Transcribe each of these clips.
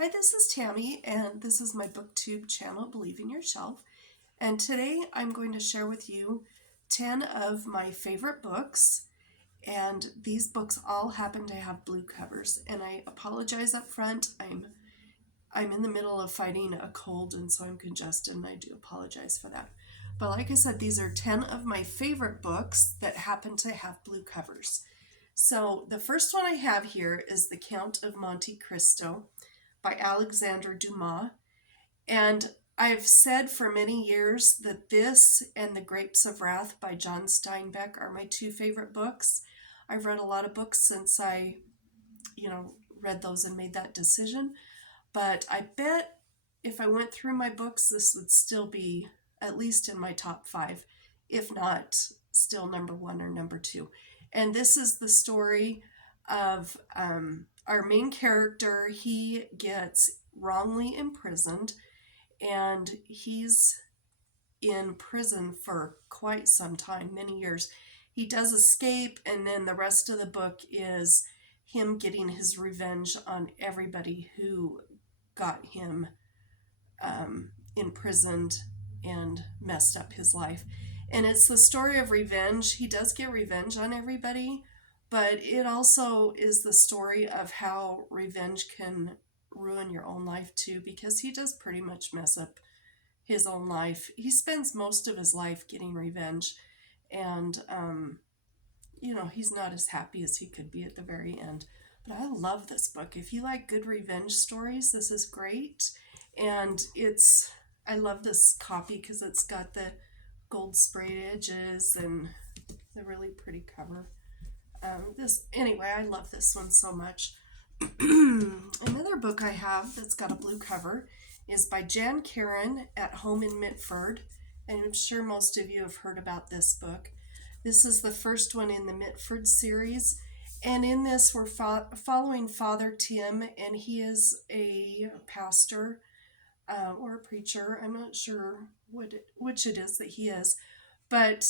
Hi, this is Tammy, and this is my BookTube channel, Believe in Yourself. And today I'm going to share with you 10 of my favorite books. And these books all happen to have blue covers. And I apologize up front. I'm in the middle of fighting a cold, and so I'm congested, and I do apologize for that. But like I said, these are 10 of my favorite books that happen to have blue covers. So the first one I have here is The Count of Monte Cristo by Alexandre Dumas. And I've said for many years that this and The Grapes of Wrath by John Steinbeck are my two favorite books. I've read a lot of books since I, read those and made that decision. But I bet if I went through my books, this would still be at least in my top 5, if not still number 1 or number 2. And this is the story of our main character. He gets wrongly imprisoned, and he's in prison for quite some time, many years. He does escape, and then the rest of the book is him getting his revenge on everybody who got him imprisoned and messed up his life. And it's the story of revenge. He does get revenge on everybody, but it also is the story of how revenge can ruin your own life too, because he does pretty much mess up his own life. He spends most of his life getting revenge, and he's not as happy as he could be at the very end. But I love this book. If you like good revenge stories, this is great. And I love this copy because it's got the gold sprayed edges and the really pretty cover. I love this one so much. Another book I have that's got a blue cover is by Karon, At Home in Mitford. And I'm sure most of you have heard about this book. This is the first one in the Mitford series. And in this, we're following Father Tim, and he is a pastor or a preacher. I'm not sure which it is that he is. But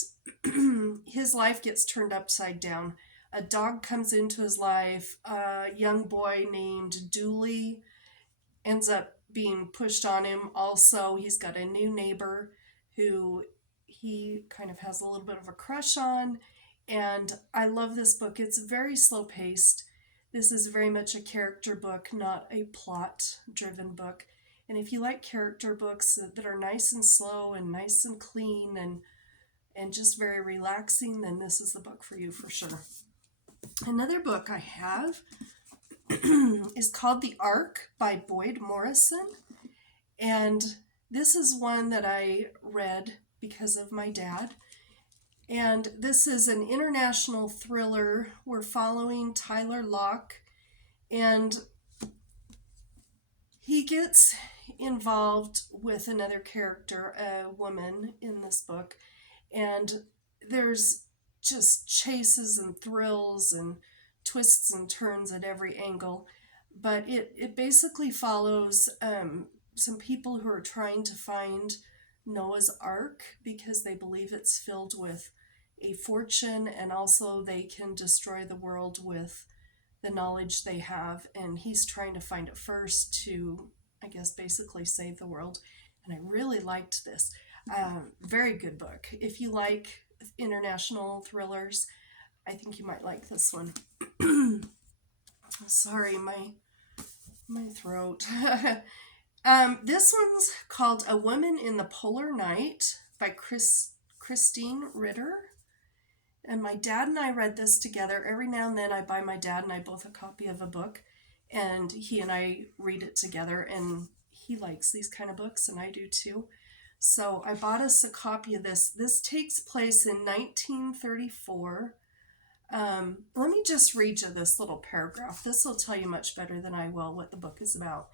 his life gets turned upside down. A dog comes into his life. A young boy named Dooley ends up being pushed on him. Also, he's got a new neighbor who he kind of has a little bit of a crush on. And I love this book. It's very slow paced. This is very much a character book, not a plot driven book. And if you like character books that are nice and slow and nice and clean and just very relaxing, then this is the book for you for sure. Another book I have is called The Ark by Morrison. And this is one that I read because of my dad. And this is an international thriller. We're following Tyler Locke, and he gets involved with another character, a woman in this book, and there's just chases and thrills and twists and turns at every angle. But it basically follows some people who are trying to find Noah's Ark because they believe it's filled with a fortune, and also they can destroy the world with the knowledge they have, and he's trying to find it first to, I guess, basically save the world. And I really liked this. Very good book. If you like international thrillers, I think you might like this one. Sorry, my throat. This one's called A Woman in the Polar Night by Christine Ritter. And my dad and I read this together. Every now and then I buy my dad and I both a copy of a book, and he and I read it together, and he likes these kind of books and I do too. So I bought us a copy of this. This takes place in 1934. Let me just read you this little paragraph. This will tell you much better than I will what the book is about.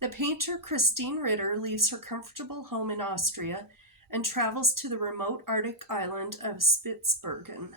The painter Christine Ritter leaves her comfortable home in Austria and travels to the remote Arctic island of Spitsbergen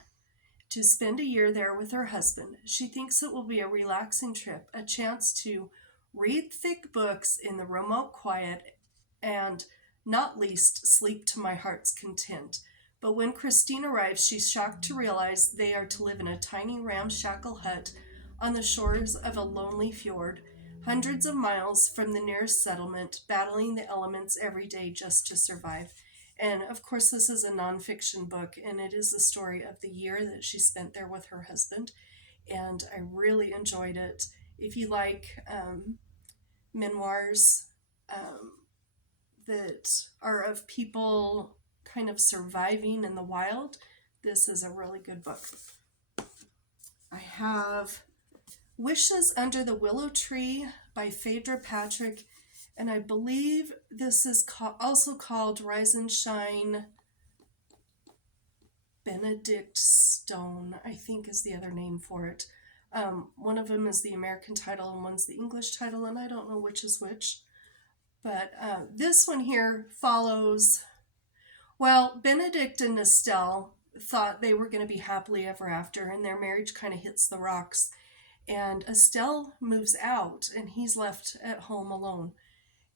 to spend a year there with her husband. She thinks it will be a relaxing trip, a chance to read thick books in the remote quiet, and, not least, sleep to my heart's content. But when Christine arrives, she's shocked to realize they are to live in a tiny ramshackle hut on the shores of a lonely fjord. hundreds of miles from the nearest settlement, battling the elements every day just to survive. And of course, this is a nonfiction book, and it is the story of the year that she spent there with her husband. And I really enjoyed it. If you like memoirs that are of people kind of surviving in the wild, this is a really good book. I have Wishes Under the Willow Tree by Phaedra Patrick, and I believe this is also called Rise and Shine Benedict Stone, I think is the other name for it. One of them is the American title and one's the English title, and I don't know which is which. But this one here follows, well, Benedict and Estelle thought they were going to be happily ever after, and their marriage kind of hits the rocks. And Estelle moves out, and he's left at home alone.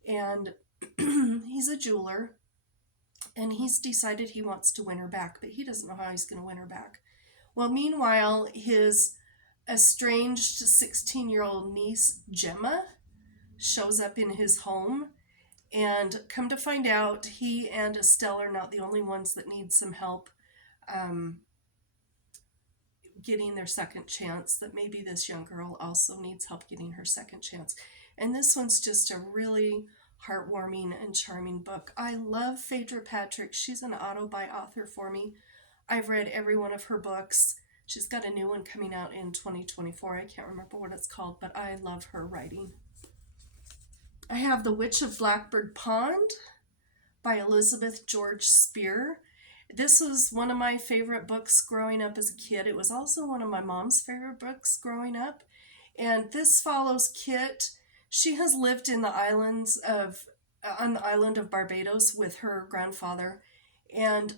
And he's a jeweler, and he's decided he wants to win her back, but he doesn't know how he's going to win her back. Well, meanwhile, his estranged 16-year-old niece, Gemma, shows up in his home, and come to find out, he and Estelle are not the only ones that need some help getting their second chance, that maybe this young girl also needs help getting her second chance. And this one's just a really heartwarming and charming book. I love Phaedra Patrick. She's an auto-buy author for me. I've read every one of her books. She's got a new one coming out in 2024. I can't remember what it's called, but I love her writing. I have The Witch of Blackbird Pond by Elizabeth George Speare. This was one of my favorite books growing up as a kid. It was also one of my mom's favorite books growing up. And this follows Kit. She has lived in the islands of on the island of Barbados with her grandfather, and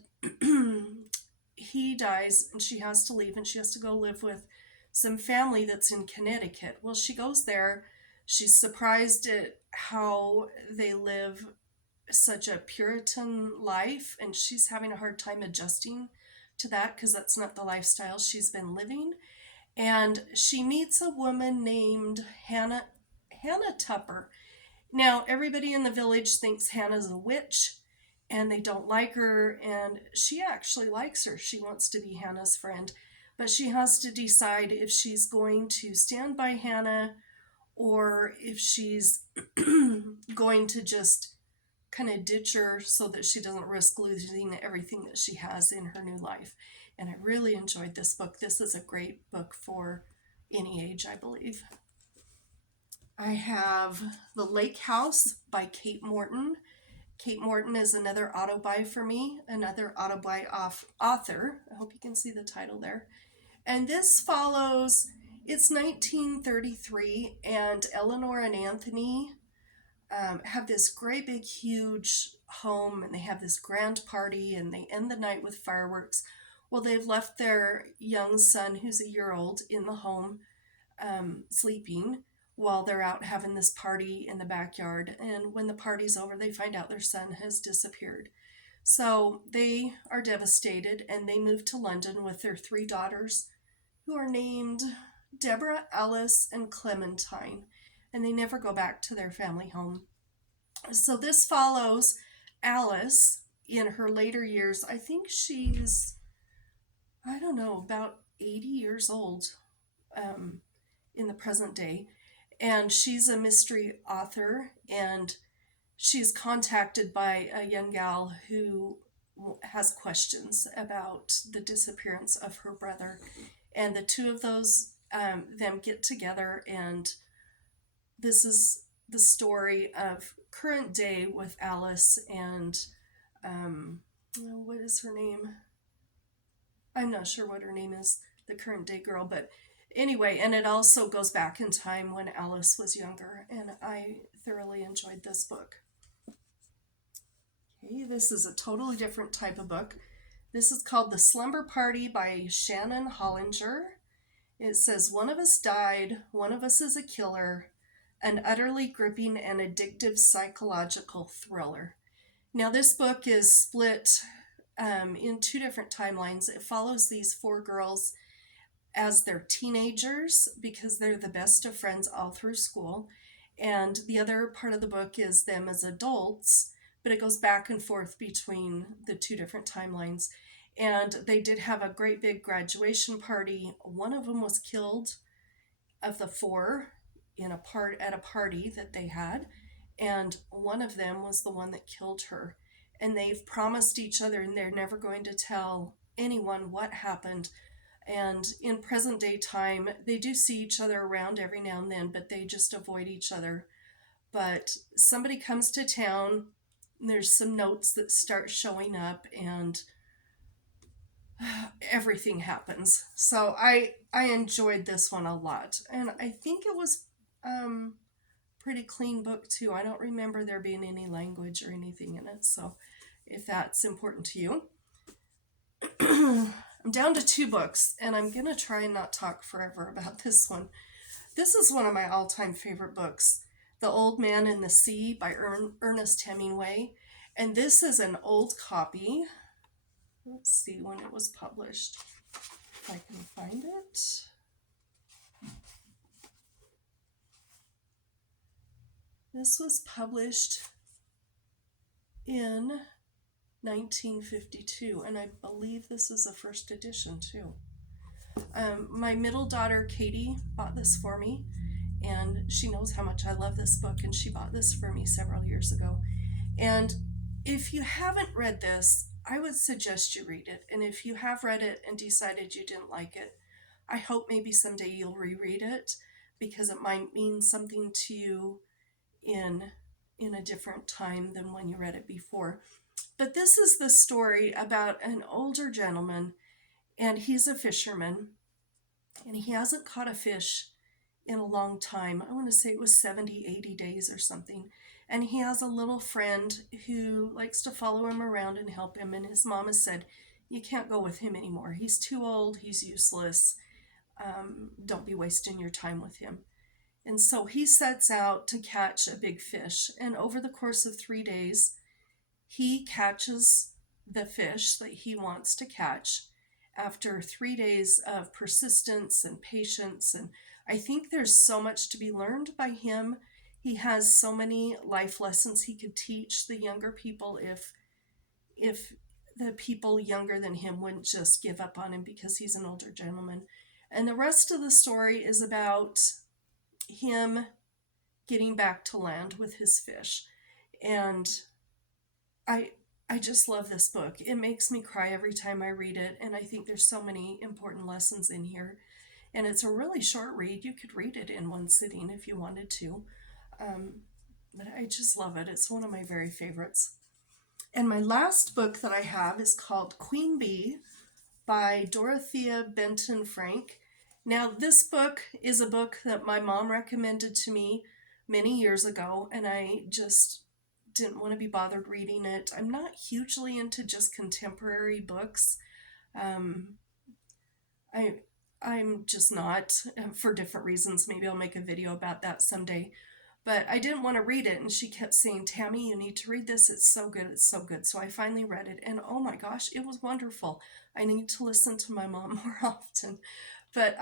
he dies, and she has to leave, and she has to go live with some family that's in Connecticut. Well, she goes there. She's surprised at how they live such a Puritan life, and she's having a hard time adjusting to that because that's not the lifestyle she's been living. And she meets a woman named Hannah Tupper. Now, everybody in the village thinks Hannah's a witch, and they don't like her, and she actually likes her. She wants to be Hannah's friend, but she has to decide if she's going to stand by Hannah or if she's going to just kind of ditch her so that she doesn't risk losing everything that she has in her new life. And I really enjoyed this book. This is a great book for any age, I believe. I have The Lake House by Kate Morton. Kate Morton is another auto-buy for me, another auto-buy author. I hope you can see the title there. And this follows, it's 1933, and Eleanor and Anthony have this great big huge home, and they have this grand party, and they end the night with fireworks. Well, they've left their young son, who's a year old, in the home sleeping while they're out having this party in the backyard. And when the party's over, they find out their son has disappeared. So they are devastated, and they move to London with their 3 daughters, who are named Deborah, Alice, and Clementine. And they never go back to their family home. So this follows Alice in her later years. I think she's, I don't know, about 80 years old in the present day. And she's a mystery author, and she's contacted by a young gal who has questions about the disappearance of her brother. And the two of those, them get together, and this is the story of current day with Alice and, what is her name? I'm not sure what her name is, the current day girl, but anyway, and it also goes back in time when Alice was younger, and I thoroughly enjoyed this book. Okay, this is a totally different type of book. This is called The Slumber Party by Shannon Hollinger. It says, one of us died, one of us is a killer, an utterly gripping and addictive psychological thriller. Now, this book is split in 2 different timelines. It follows these 4 girls as they're teenagers because they're the best of friends all through school. And the other part of the book is them as adults, but it goes back and forth between the two different timelines. And they did have a great big graduation party. One of them was killed, of the four, at a party that they had, and one of them was the one that killed her. And they've promised each other, and they're never going to tell anyone what happened. And in present day time, they do see each other around every now and then, but they just avoid each other. But somebody comes to town, there's some notes that start showing up, and everything happens. So I enjoyed this one a lot, and I think it was pretty clean book too. I don't remember there being any language or anything in it. So if that's important to you. I'm down to 2 books, and I'm gonna try and not talk forever about this one. This is one of my all-time favorite books, The Old Man and the Sea by Ernest Hemingway. And this is an old copy. Let's see when it was published, if I can find it. This was published in 1952, and I believe this is a first edition too. My middle daughter, Katie, bought this for me, and she knows how much I love this book, and she bought this for me several years ago. And if you haven't read this, I would suggest you read it. And if you have read it and decided you didn't like it, I hope maybe someday you'll reread it, because it might mean something to you in a different time than when you read it before. But this is the story about an older gentleman, and he's a fisherman, and he hasn't caught a fish in a long time. I want to say it was 70, 80 days or something. And he has a little friend who likes to follow him around and help him. And his mom has said, you can't go with him anymore. He's too old. He's useless. Don't be wasting your time with him. And so he sets out to catch a big fish. And over the course of 3 days, he catches the fish that he wants to catch after 3 days of persistence and patience. And I think there's so much to be learned by him. He has so many life lessons he could teach the younger people if the people younger than him wouldn't just give up on him because he's an older gentleman. And the rest of the story is about him getting back to land with his fish. And I just love this book. It makes me cry every time I read it, and I think there's so many important lessons in here. And it's a really short read. You could read it in one sitting if you wanted to. But I just love it. It's one of my very favorites. And my last book that I have is called Queen Bee by Dorothea Benton Frank. Now, this book is a book that my mom recommended to me many years ago, and I just didn't want to be bothered reading it. I'm not hugely into just contemporary books. I'm just not, for different reasons. Maybe I'll make a video about that someday. But I didn't want to read it, and she kept saying, Tammy, you need to read this. It's so good. It's so good. So I finally read it, and oh my gosh, it was wonderful. I need to listen to my mom more often. But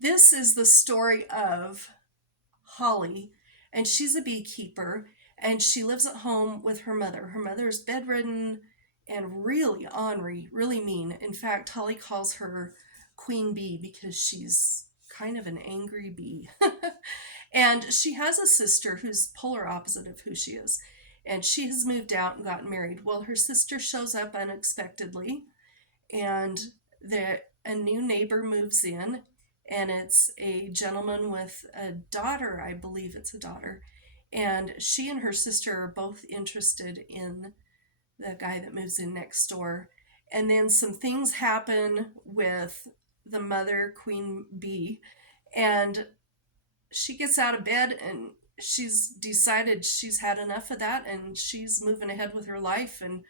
this is the story of Holly, and she's a beekeeper, and she lives at home with her mother. Her mother is bedridden and really ornery, really mean. In fact, Holly calls her Queen Bee because she's kind of an angry bee. And she has a sister who's polar opposite of who she is. And she has moved out and gotten married. Well, her sister shows up unexpectedly, and a new neighbor moves in, and it's a gentleman with a daughter. I believe it's a daughter. And she and her sister are both interested in the guy that moves in next door. And then some things happen with the mother, Queen Bee, and she gets out of bed, and she's decided she's had enough of that, and she's moving ahead with her life. And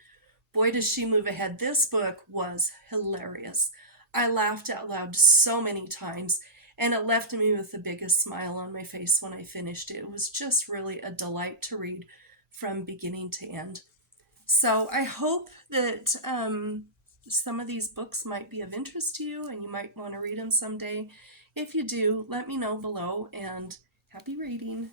boy, does she move ahead. This book was hilarious. I laughed out loud so many times, and it left me with the biggest smile on my face when I finished it. It was just really a delight to read from beginning to end. So I hope that some of these books might be of interest to you, and you might want to read them someday. If you do, let me know below, and happy reading.